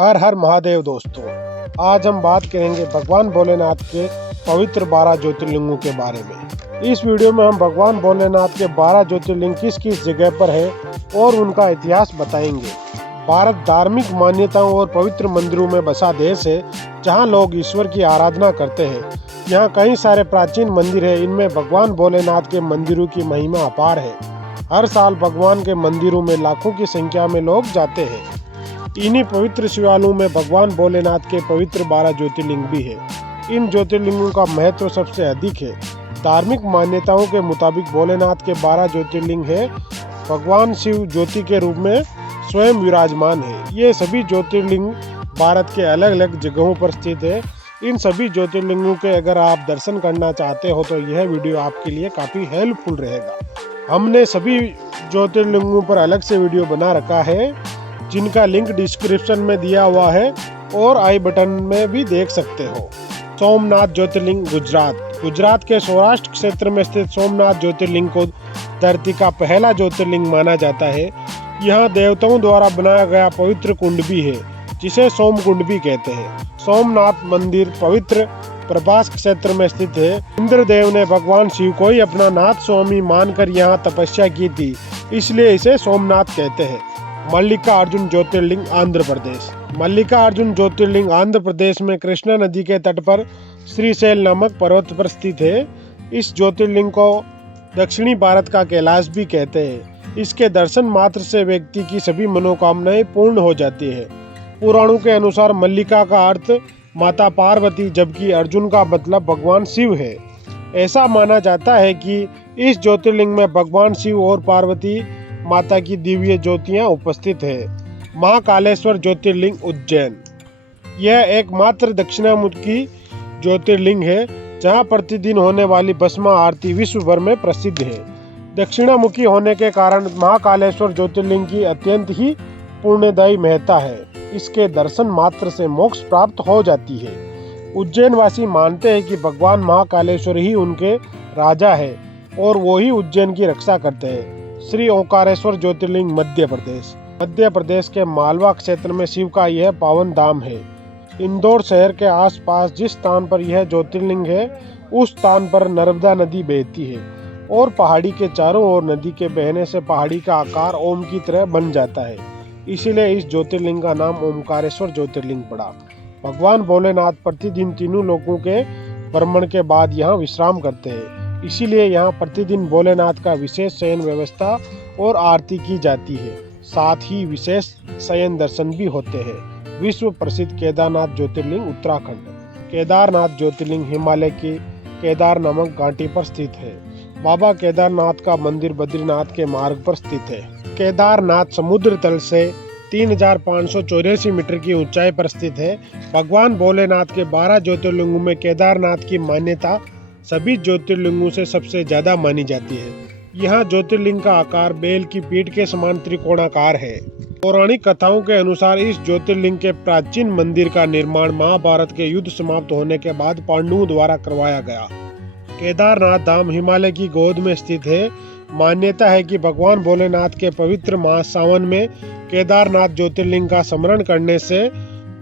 हर हर महादेव दोस्तों, आज हम बात करेंगे भगवान भोलेनाथ के पवित्र 12 ज्योतिर्लिंगों के बारे में। इस वीडियो में हम भगवान भोलेनाथ के 12 ज्योतिर्लिंग किस किस जगह पर है और उनका इतिहास बताएंगे। भारत धार्मिक मान्यताओं और पवित्र मंदिरों में बसा देश है, जहां लोग ईश्वर की आराधना करते हैं। यहाँ कई सारे प्राचीन मंदिर हैं, इनमें भगवान भोलेनाथ के मंदिरों की महिमा अपार है। हर साल भगवान के मंदिरों में लाखों की संख्या में लोग जाते हैं। इन्हीं पवित्र शिवालयों में भगवान भोलेनाथ के पवित्र 12 ज्योतिर्लिंग भी है। इन ज्योतिर्लिंगों का महत्व सबसे अधिक है। धार्मिक मान्यताओं के मुताबिक भोलेनाथ के 12 ज्योतिर्लिंग है। भगवान शिव ज्योति के रूप में स्वयं विराजमान है। ये सभी ज्योतिर्लिंग भारत के अलग अलग जगहों पर स्थित है। इन सभी ज्योतिर्लिंगों के अगर आप दर्शन करना चाहते हो तो यह वीडियो आपके लिए काफ़ी हेल्पफुल रहेगा। हमने सभी ज्योतिर्लिंगों पर अलग से वीडियो बना रखा है, जिनका लिंक डिस्क्रिप्शन में दिया हुआ है और आई बटन में भी देख सकते हो। सोमनाथ ज्योतिर्लिंग गुजरात के सौराष्ट्र क्षेत्र में स्थित सोमनाथ ज्योतिर्लिंग को धरती का पहला ज्योतिर्लिंग माना जाता है। यहाँ देवताओं द्वारा बनाया गया पवित्र कुंड भी है, जिसे सोमकुंड भी कहते हैं। सोमनाथ मंदिर पवित्र प्रभास क्षेत्र में स्थित है। इंद्रदेव ने भगवान शिव को ही अपना नाथ स्वामी मानकर यहाँ तपस्या की थी, इसलिए इसे सोमनाथ कहते हैं। मल्लिकार्जुन ज्योतिर्लिंग आंध्र प्रदेश। मल्लिकार्जुन ज्योतिर्लिंग आंध्र प्रदेश में कृष्णा नदी के तट पर श्रीशैल नामक पर्वत पर स्थित है। इस ज्योतिर्लिंग को दक्षिणी भारत का कैलाश भी कहते हैं। इसके दर्शन मात्र से व्यक्ति की सभी मनोकामनाएं पूर्ण हो जाती है। पुराणों के अनुसार मल्लिका का अर्थ माता पार्वती, जबकि अर्जुन का मतलब भगवान शिव है। ऐसा माना जाता है कि इस ज्योतिर्लिंग में भगवान शिव और पार्वती माता की दिव्य ज्योतियां उपस्थित है। महाकालेश्वर ज्योतिर्लिंग उज्जैन। यह एकमात्र दक्षिणामुखी ज्योतिर्लिंग है, जहां प्रतिदिन होने वाली भस्म आरती विश्व भर में प्रसिद्ध है। दक्षिणामुखी होने के कारण महाकालेश्वर ज्योतिर्लिंग की अत्यंत ही पुण्यदायी महत्ता है। इसके दर्शन मात्र से मोक्ष प्राप्त हो जाती है। उज्जैन वासी मानते हैं कि भगवान महाकालेश्वर ही उनके राजा है और वो ही उज्जैन की रक्षा करते हैं। श्री ओंकारेश्वर ज्योतिर्लिंग मध्य प्रदेश के मालवा क्षेत्र में शिव का यह पावन धाम है। इंदौर शहर के आसपास जिस स्थान पर यह ज्योतिर्लिंग है, उस स्थान पर नर्मदा नदी बहती है और पहाड़ी के चारों ओर नदी के बहने से पहाड़ी का आकार ओम की तरह बन जाता है। इसीलिए इस ज्योतिर्लिंग का नाम ओमकारेश्वर ज्योतिर्लिंग पड़ा। भगवान भोलेनाथ प्रतिदिन तीनों लोकों के भ्रमण के बाद यहाँ विश्राम करते हैं। इसीलिए यहाँ प्रतिदिन भोलेनाथ का विशेष शयन व्यवस्था और आरती की जाती है। साथ ही विशेष शयन दर्शन भी होते हैं। विश्व प्रसिद्ध केदारनाथ ज्योतिर्लिंग उत्तराखंड। केदारनाथ ज्योतिर्लिंग हिमालय के केदार नामक घाटी पर स्थित है। बाबा केदारनाथ का मंदिर बद्रीनाथ के मार्ग पर स्थित है। केदारनाथ समुद्र तल से 3584 मीटर की ऊंचाई पर स्थित है। भगवान भोलेनाथ के 12 ज्योतिर्लिंगों में केदारनाथ की मान्यता सभी ज्योतिर्लिंगों से सबसे ज्यादा मानी जाती है। यहाँ ज्योतिर्लिंग का आकार बेल की पीठ के समान त्रिकोणाकार है। पौराणिक कथाओं के अनुसार इस ज्योतिर्लिंग के प्राचीन मंदिर का निर्माण महाभारत के युद्ध समाप्त होने के बाद पांडवों द्वारा करवाया गया। केदारनाथ धाम हिमालय की गोद में स्थित है। मान्यता है कि भगवान भोलेनाथ के पवित्र माह सावन में केदारनाथ ज्योतिर्लिंग का स्मरण करने से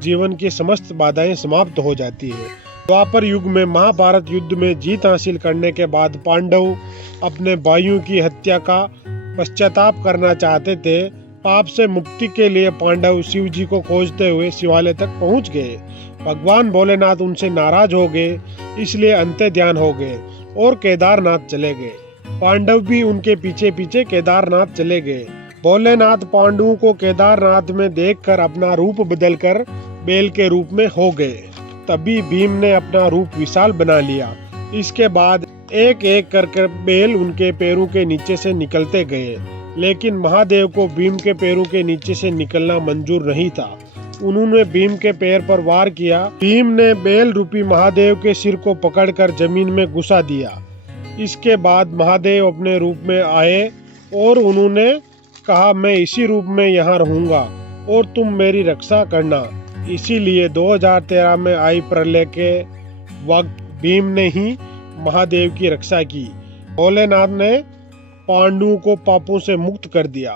जीवन की समस्त बाधाएं समाप्त हो जाती है। द्वापर युग में महाभारत युद्ध में जीत हासिल करने के बाद पांडव अपने भाइयों की हत्या का पश्चाताप करना चाहते थे। पाप से मुक्ति के लिए पांडव शिव जी को खोजते हुए शिवालय तक पहुंच गए। भगवान भोलेनाथ उनसे नाराज हो गए, इसलिए अंत्य ध्यान हो गए और केदारनाथ चले गए। पांडव भी उनके पीछे पीछे केदारनाथ चले गए। भोलेनाथ पांडवों को केदारनाथ में देखकर अपना रूप बदलकर बेल के रूप में हो गए। तभी भीम ने अपना रूप विशाल बना लिया। इसके बाद एक एक कर बेल उनके पैरों के नीचे से निकलते गए, लेकिन महादेव को भीम के पैरों के नीचे से निकलना मंजूर नहीं था। उन्होंने भीम के पैर पर वार किया। भीम ने बेल रूपी महादेव के सिर को पकड़कर जमीन में घुसा दिया। इसके बाद महादेव अपने रूप में आए और उन्होंने कहा, मैं इसी रूप में यहाँ रहूंगा और तुम मेरी रक्षा करना। इसीलिए 2013 में आई प्रलय के वक्त भीम ने ही महादेव की रक्षा की। भोलेनाथ ने पांडवों को पापों से मुक्त कर दिया।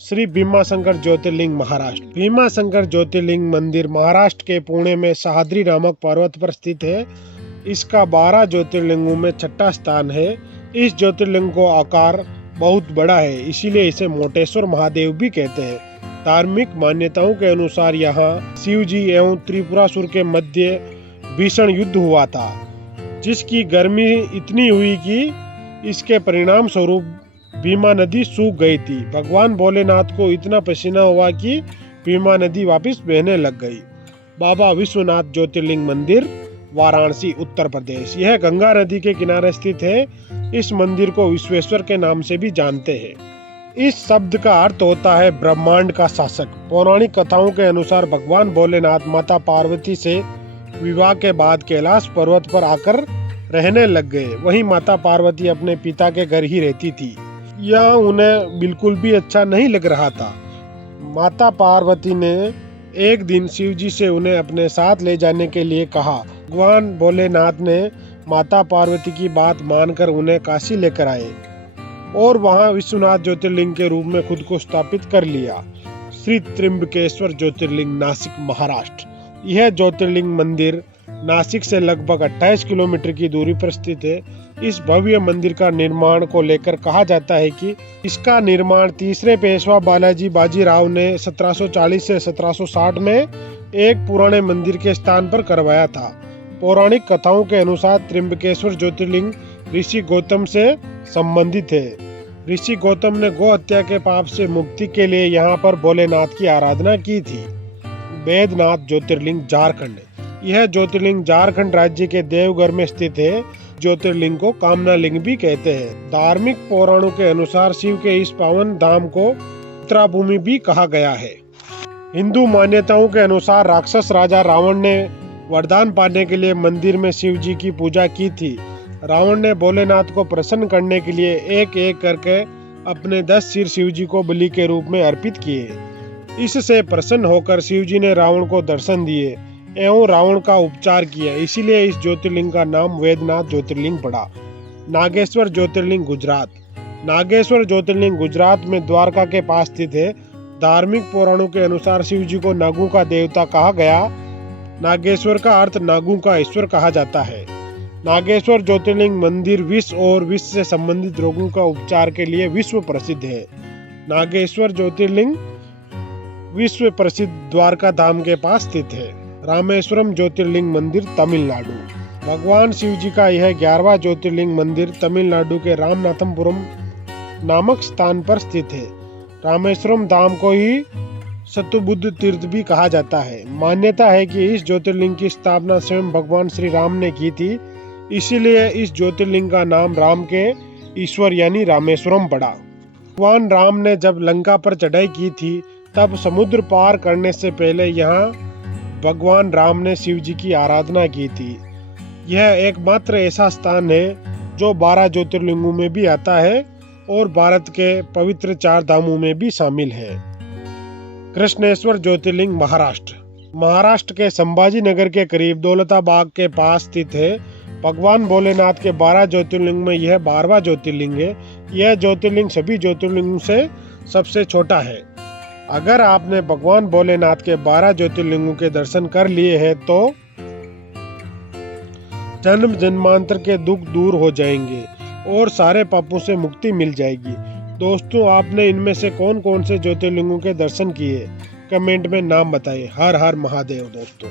श्री भीमाशंकर ज्योतिर्लिंग महाराष्ट्र। भीमाशंकर ज्योतिर्लिंग मंदिर महाराष्ट्र के पुणे में सह्याद्री नामक पर्वत पर स्थित है। इसका 12 ज्योतिर्लिंगों में छठा स्थान है। इस ज्योतिर्लिंग को आकार बहुत बड़ा है, इसीलिए इसे मोटेश्वर महादेव भी कहते हैं। धार्मिक मान्यताओं के अनुसार यहाँ शिव जी एवं त्रिपुरासुर के मध्य भीषण युद्ध हुआ था, जिसकी गर्मी इतनी हुई कि इसके परिणाम स्वरूप भीमा नदी सूख गई थी। भगवान भोलेनाथ को इतना पसीना हुआ कि भीमा नदी वापस बहने लग गई। बाबा विश्वनाथ ज्योतिर्लिंग मंदिर, वाराणसी, उत्तर प्रदेश। यह गंगा नदी के किनारे स्थित है। इस मंदिर को विश्वेश्वर के नाम से भी जानते हैं। इस शब्द का अर्थ होता है ब्रह्मांड का शासक। पौराणिक कथाओं के अनुसार भगवान भोलेनाथ माता पार्वती से विवाह के बाद कैलाश पर्वत पर आकर रहने लग गए। वहीं माता पार्वती अपने पिता के घर ही रहती थी। यह उन्हें बिल्कुल भी अच्छा नहीं लग रहा था। माता पार्वती ने एक दिन शिव जी से उन्हें अपने साथ ले जाने के लिए कहा। भगवान भोलेनाथ ने माता पार्वती की बात मानकर उन्हें काशी लेकर आए और वहां विश्वनाथ ज्योतिर्लिंग के रूप में खुद को स्थापित कर लिया। श्री त्र्यंबकेश्वर ज्योतिर्लिंग, नासिक, महाराष्ट्र। यह ज्योतिर्लिंग मंदिर नासिक से लगभग 28 किलोमीटर की दूरी पर स्थित है। इस भव्य मंदिर का निर्माण को लेकर कहा जाता है कि इसका निर्माण तीसरे पेशवा बालाजी बाजीराव ने 1740 से 1760 में एक पुराने मंदिर के स्थान पर करवाया था। पौराणिक कथाओं के अनुसार त्र्यंबकेश्वर ज्योतिर्लिंग ऋषि गौतम से संबंधित है। ऋषि गौतम ने गौ हत्या के पाप से मुक्ति के लिए यहाँ पर भोलेनाथ की आराधना की थी। बैद्यनाथ ज्योतिर्लिंग, झारखंड। यह ज्योतिर्लिंग झारखंड राज्य के देवघर में स्थित है। ज्योतिर्लिंग को कामना लिंग भी कहते हैं। धार्मिक पुराणों के अनुसार शिव के इस पावन धाम को उत्तराभूमि भी कहा गया है। हिंदू मान्यताओं के अनुसार राक्षस राजा रावण ने वरदान पाने के लिए मंदिर में शिव जी की पूजा की थी। रावण ने भोलेनाथ को प्रसन्न करने के लिए एक एक करके अपने 10 सिर शिव जी को बलि के रूप में अर्पित किए। इससे प्रसन्न होकर शिव जी ने रावण को दर्शन दिए एवं रावण का उपचार किया। इसीलिए इस ज्योतिर्लिंग का नाम वैद्यनाथ ज्योतिर्लिंग पड़ा। नागेश्वर ज्योतिर्लिंग, गुजरात। नागेश्वर ज्योतिर्लिंग गुजरात में द्वारका के पास स्थित है। धार्मिक पुराणों के अनुसार शिव जी को नागों का देवता कहा गया। नागेश्वर का अर्थ नागों का ईश्वर कहा जाता है। नागेश्वर ज्योतिर्लिंग मंदिर विष और विष से संबंधित रोगों का उपचार के लिए विश्व प्रसिद्ध है। नागेश्वर ज्योतिर्लिंग विश्व प्रसिद्ध द्वारका धाम के पास स्थित है। रामेश्वरम ज्योतिर्लिंग मंदिर, तमिलनाडु। भगवान शिव जी का यह 11वां ज्योतिर्लिंग मंदिर तमिलनाडु के रामनाथपुरम नामक स्थान पर स्थित है। रामेश्वरम धाम को ही सतुबुद्ध तीर्थ भी कहा जाता है। मान्यता है कि इस ज्योतिर्लिंग की स्थापना स्वयं भगवान श्री राम ने की थी। इसीलिए इस ज्योतिर्लिंग का नाम राम के ईश्वर यानी रामेश्वरम पड़ा। भगवान राम ने जब लंका पर चढ़ाई की थी तब समुद्र पार करने से पहले यहाँ भगवान राम ने शिव जी की आराधना की थी। यह एकमात्र ऐसा स्थान है जो 12 ज्योतिर्लिंगों में भी आता है और भारत के पवित्र 4 धामों में भी शामिल है। कृष्णेश्वर ज्योतिर्लिंग, महाराष्ट्र। महाराष्ट्र के संभाजी नगर के करीब दौलताबाग के पास स्थित है। भगवान भोलेनाथ के 12 ज्योतिर्लिंग में यह 12वां ज्योतिर्लिंग है। यह ज्योतिर्लिंग सभी ज्योतिर्लिंगों से सबसे छोटा है। अगर आपने भगवान भोलेनाथ के 12 ज्योतिर्लिंगों के दर्शन कर लिए हैं तो जन्म जन्मांतर के दुख दूर हो जाएंगे और सारे पापों से मुक्ति मिल जाएगी। दोस्तों, आपने इनमें से कौन कौन से ज्योतिर्लिंगों के दर्शन किए? कमेंट में नाम बताइए। हर हर महादेव दोस्तों।